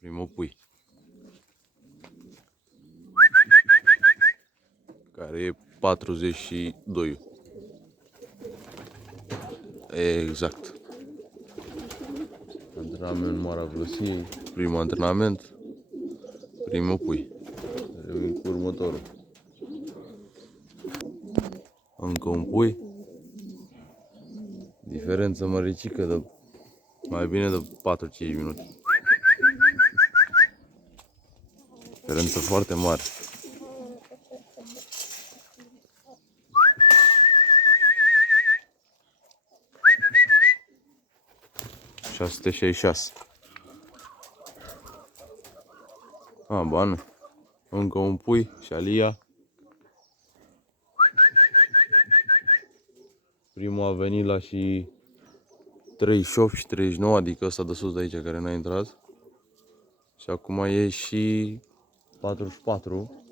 Primul pui. Care e 42. Exact. Antrenament Marea Vlăsiei. Primul antrenament. Primul pui. Revin cu următorul. Încă un pui. Diferență măricică de mai bine de 4-5 minute. Diferență foarte mare. $666. Bani. Încă un pui și Alia. Primul a venit la și 38 și 39, adică ăsta de sus de aici care n-a intrat. Și acum e și 44.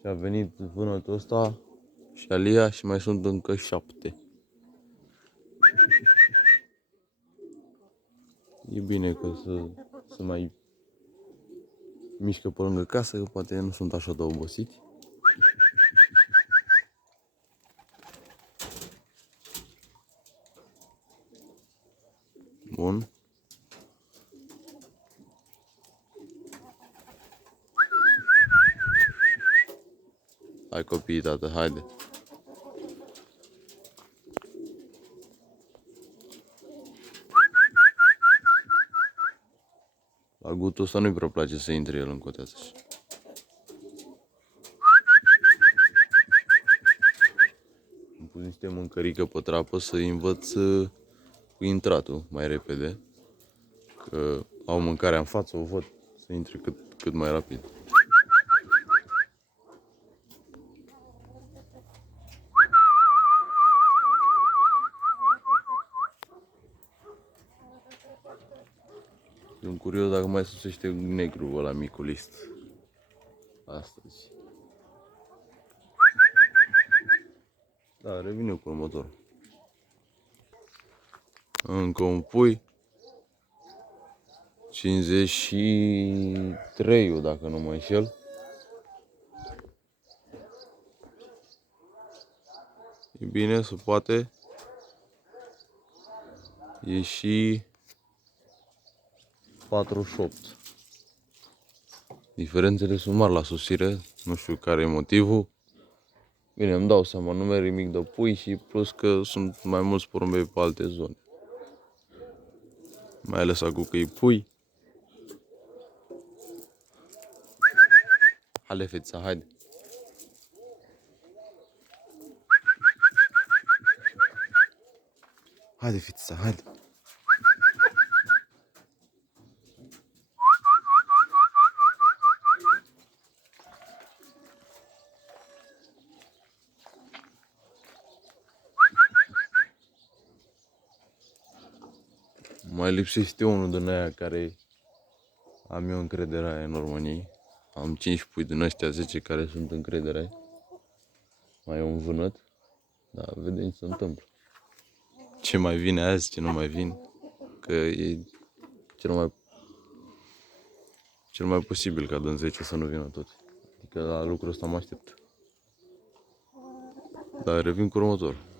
Și a venit vânătul ăsta și Alia și mai sunt încă 7. E bine că să mai mișcă pe lângă casă, că poate nu sunt așa de obosiți. Bun. Hai copii, tată, haide. La gutul ăsta nu-i prea place să intre el în coteață. Îmi pus niște mâncărică pe trapă să-i învăț cu intratul mai repede. Că au mâncarea în față, o văd să intre cât mai rapid. Sunt curios dacă mai susește negru ăla miculist astăzi. Da, revin eu cu următorul. Încă un pui. 53, dacă nu mă înșel. E bine, se poate. E și 48. Diferențele sunt mari la sosire, nu știu care e motivul. Bine, îmi dau seama, numere mic de pui și plus că sunt mai mulți porumbei pe alte zone. Mai ales acum că e pui. Haide, fetița, haide. Haide, fetița, haide. Mai lipsește unul din aia care am eu încrederea aia în România. Am 5 pui din ăștia 10 care sunt încrederea. Mai e un vânăt. Dar vedem ce se întâmplă. Ce mai vine azi, ce nu mai vine. Că e cel mai posibil ca din 10 să nu vină toți. Adică la lucrul ăsta mă aștept. Dar revin cu următorul.